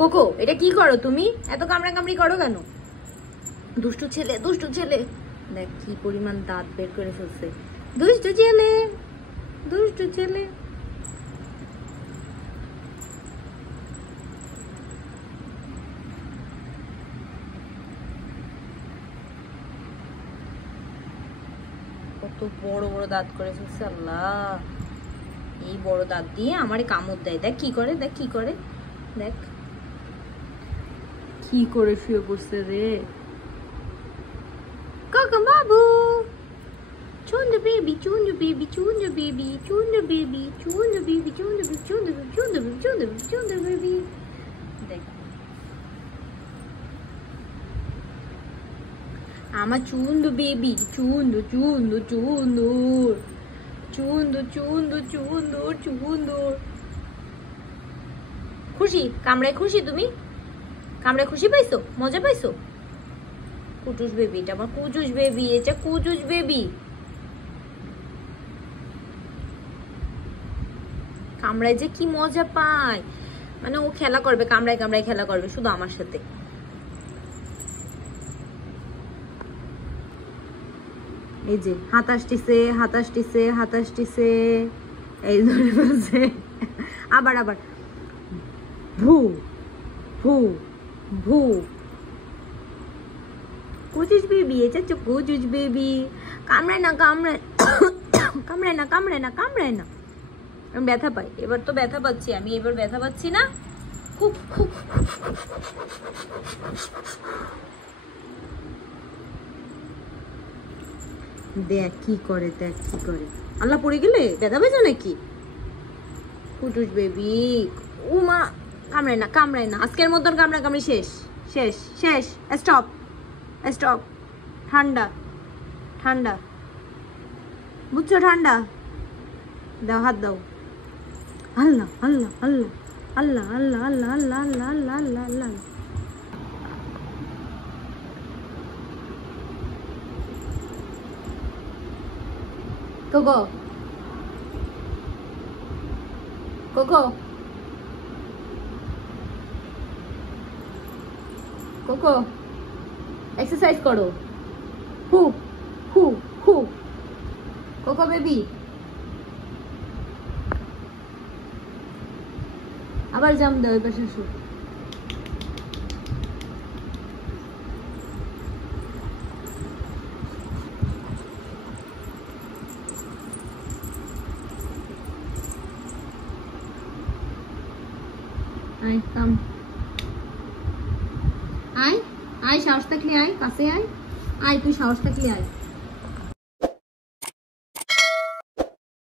Cocoa এটা কি করো তুমি? এত কামড়া কামড়ি করো কেন? দুষ্টু ছেলে, দুষ্টু ছেলে। দেখ কি পরিমাণ দাঁত বের করে ফেলছে। দুষ্টু ছেলে, দুষ্টু ছেলে। কত বড় বড় দাঁত করে ফেলছে আল্লাহ। এই বড় দাঁত দিয়ে আমারে কামড় দেয়। দেখ কি করে, দেখ কি করে, দেখ কি করে শুয়ে পড়ছে রে। কাকা বাবু, চুন্ডু বেবি, চুন্ডু বেবি, চুন্ডু বেবি, চুন্ডু বেবি, চুন্ডু বেবি, চুন্ডু বেবি, চুন্ডু বেবি, চুন্ডু বেবি, চুন্ডু বেবি, চুন্ডু বেবি। দেখ আমার চুন্ডু বেবি, চুন্ডু চুন্ডু চুন্ডু চুন্ডু চুন্ডু চুন্ডু চুন্ডু। খুশি? কামড়ায় খুশি তুমি? কামড়ায় খুশি পাইছো? মজা পাইছো? কুটুস বেবি, এটা আমার কুটুস বেবি, এটা কুটুস বেবি। কামড়ায় যে কি মজা পায়, মানে ও খেলা করবে, কামড়ায় কামড়ায় খেলা করবে শুধু আমার সাথে। এই যে হাত আসতেছে, হাত আসতেছে, হাত আসতেছে, এই ধরে ফেলছে। আবার আবার ভু ভু ভু। কুচুস বেবি, এটা তো কুচুস বেবি। কামড়ায় না, কামড়ায় কামড়ায় না, কামড়ায় না, কামড়ায় না। আমি ব্যথা পাই, এবার তো ব্যথা পাচ্ছি আমি, এবার ব্যথা পাচ্ছি না। খুব খুব দেখ কি করে, দেখ কি করে। আল্লাহ পড়ে গেলে ব্যথা পেয়েছো নাকি? কুটুস বেবি, ও মা। কামড়ায় না, কামড়ায় না, আজকের মতন কামড়া কামড়ি শেষ, শেষ, শেষ। Stop, stop. ঠান্ডা, ঠান্ডা, বুঝছো? ঠান্ডা দাও, হাত দাও। আল্লাহ আল্লাহ আল্লাহ আল্লাহ আল্লাহ আল্লাহ আল্লাহ আল্লাহ আল্লাহ আল্লাহ আল্লাহ। কোকো, কোকো, কোকো এক্সারসাইজ করো। হু হু হু। কোকো বেবি, আবার জাম দাও, এবার শেষো। আয় কাম, আয় আয়, সাহস থাকলে আয়, কাছে আয়, আয় তুই সাহস থাকলে আয়।